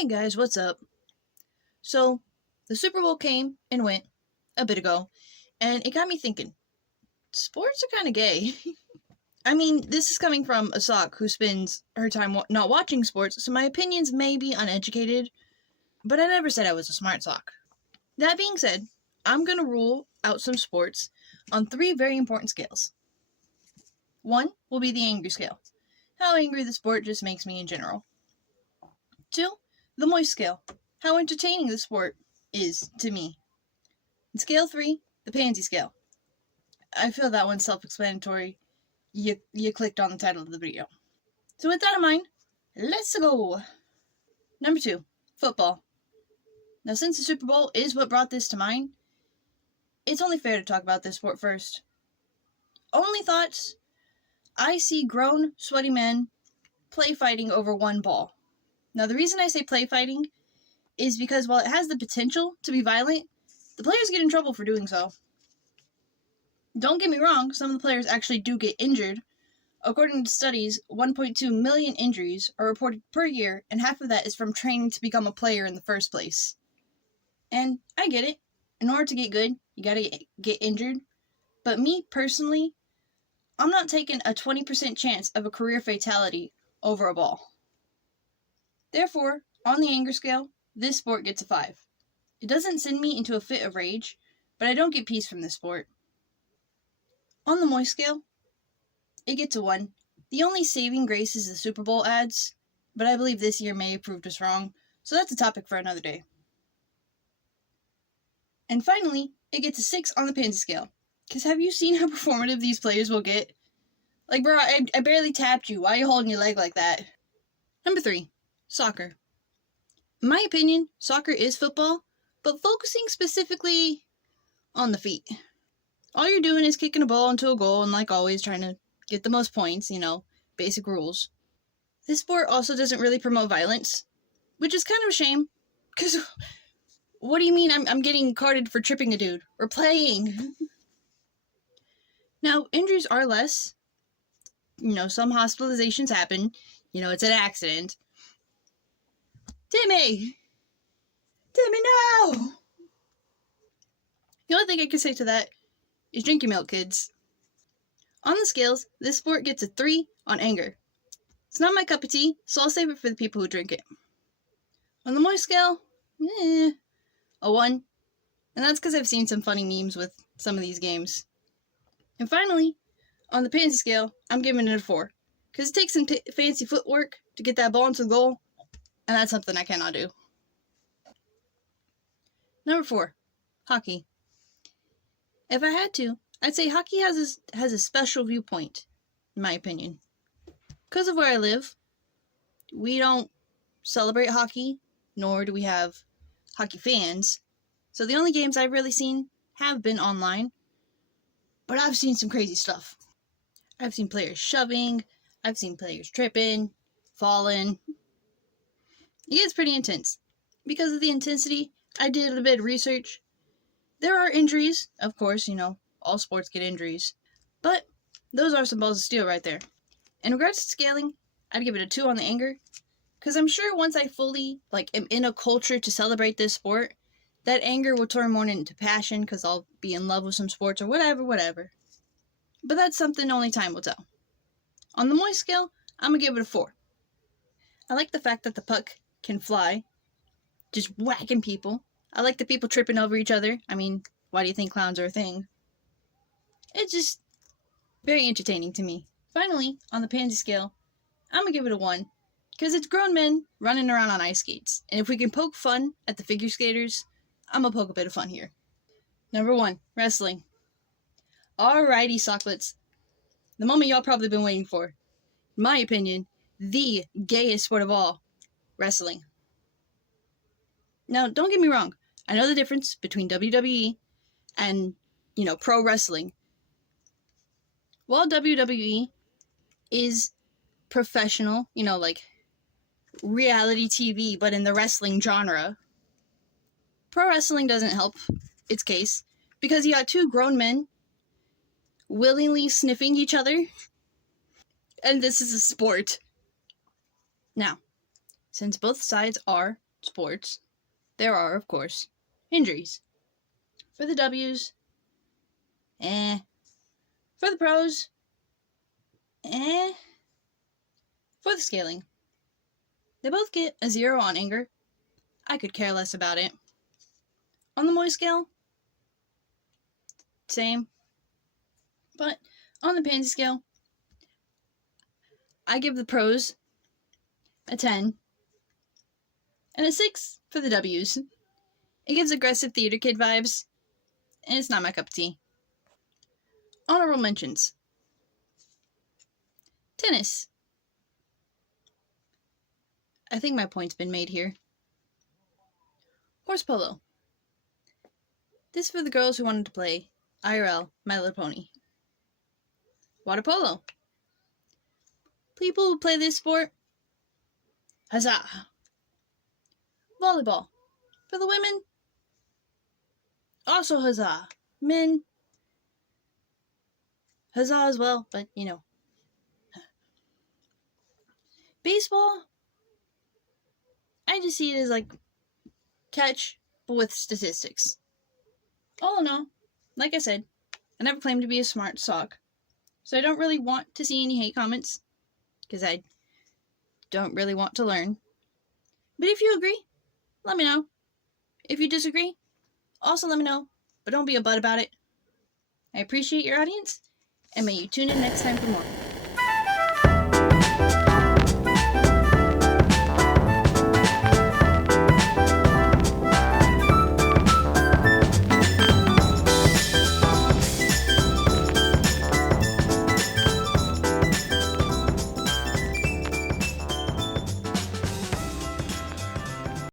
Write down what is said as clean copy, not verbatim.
Hey guys, what's up? So, the Super Bowl came and went a bit ago, and it got me thinking, sports are kind of gay. I mean, this is coming from a sock who spends her time not watching sports, so my opinions may be uneducated, but I never said I was a smart sock. That being said, I'm gonna rule out some sports on three very important scales. One will be the angry scale, how angry the sport just makes me in general. Two, the moist scale, how entertaining the sport is to me. And scale 3, the pansy scale. I feel that one's self-explanatory. You clicked on the title of the video. So with that in mind, let's go. Number 2, football. Now since the Super Bowl is what brought this to mind, it's only fair to talk about this sport first. Only thoughts, I see grown, sweaty men play fighting over one ball. Now the reason I say play fighting is because while it has the potential to be violent, the players get in trouble for doing so. Don't get me wrong, some of the players actually do get injured. According to studies, 1.2 million injuries are reported per year, and half of that is from training to become a player in the first place. And I get it. In order to get good, you gotta get injured. But me, personally, I'm not taking a 20% chance of a career fatality over a ball. Therefore, on the anger scale, this sport gets a 5. It doesn't send me into a fit of rage, but I don't get peace from this sport. On the moist scale, it gets a 1. The only saving grace is the Super Bowl ads, but I believe this year may have proved us wrong, so that's a topic for another day. And finally, it gets a 6 on the pansy scale. Because have you seen how performative these players will get? Like, bro, I barely tapped you. Why are you holding your leg like that? Number 3, soccer. In my opinion, soccer is football, but focusing specifically on the feet. All you're doing is kicking a ball into a goal and, like always, trying to get the most points, basic rules. This sport also doesn't really promote violence, which is kind of a shame, because what do you mean I'm getting carded for tripping a dude? We're playing. Now, injuries are less. Some hospitalizations happen. It's an accident. Timmy, no! The only thing I can say to that is drink your milk, kids. On the scales, this sport gets a 3 on anger. It's not my cup of tea, so I'll save it for the people who drink it. On the moist scale, a 1. And that's because I've seen some funny memes with some of these games. And finally, on the pansy scale, I'm giving it a 4. Because it takes some fancy footwork to get that ball into the goal, and that's something I cannot do. Number 4, hockey. If I had to, I'd say hockey has a special viewpoint, in my opinion. Because of where I live, we don't celebrate hockey, nor do we have hockey fans. So the only games I've really seen have been online. But I've seen some crazy stuff. I've seen players shoving, I've seen players tripping, falling. It gets pretty intense. Because of the intensity, I did a bit of research. There are injuries, of course, all sports get injuries. But those are some balls of steel right there. In regards to scaling, I'd give it a 2 on the anger. Because I'm sure once I fully, am in a culture to celebrate this sport, that anger will turn more into passion because I'll be in love with some sports or whatever. But that's something only time will tell. On the moist scale, I'm going to give it a 4. I like the fact that the puck can fly, just whacking people. I like the people tripping over each other. I mean, why do you think clowns are a thing? It's just very entertaining to me. Finally, on the pansy scale, I'm going to give it a 1. Because it's grown men running around on ice skates. And if we can poke fun at the figure skaters, I'm going to poke a bit of fun here. Number 1, wrestling. Alrighty, socklets. The moment y'all probably been waiting for. In my opinion, the gayest sport of all. Wrestling. Now, don't get me wrong. I know the difference between WWE and, pro wrestling. While WWE is professional, reality TV, but in the wrestling genre, pro wrestling doesn't help its case because you got 2 grown men willingly sniffing each other, and this is a sport. Now, since both sides are sports, there are, of course, injuries. For the W's, For the pros, For the scaling, they both get a 0 on anger. I could care less about it. On the Moy scale, same. But on the Pansy scale, I give the pros a 10 and a 6 for the W's. It gives aggressive theater kid vibes, and it's not my cup of tea. Honorable mentions. Tennis. I think my point's been made here. Horse polo. This is for the girls who wanted to play IRL My Little Pony. Water polo. People who play this sport, huzzah! Volleyball. For the women, also huzzah. Men, huzzah as well, but you know. Baseball, I just see it as like catch, but with statistics. All in all, like I said, I never claimed to be a smart sock, so I don't really want to see any hate comments, because I don't really want to learn. But if you agree, let me know. If you disagree, also let me know, but don't be a butt about it. I appreciate your audience, and may you tune in next time for more.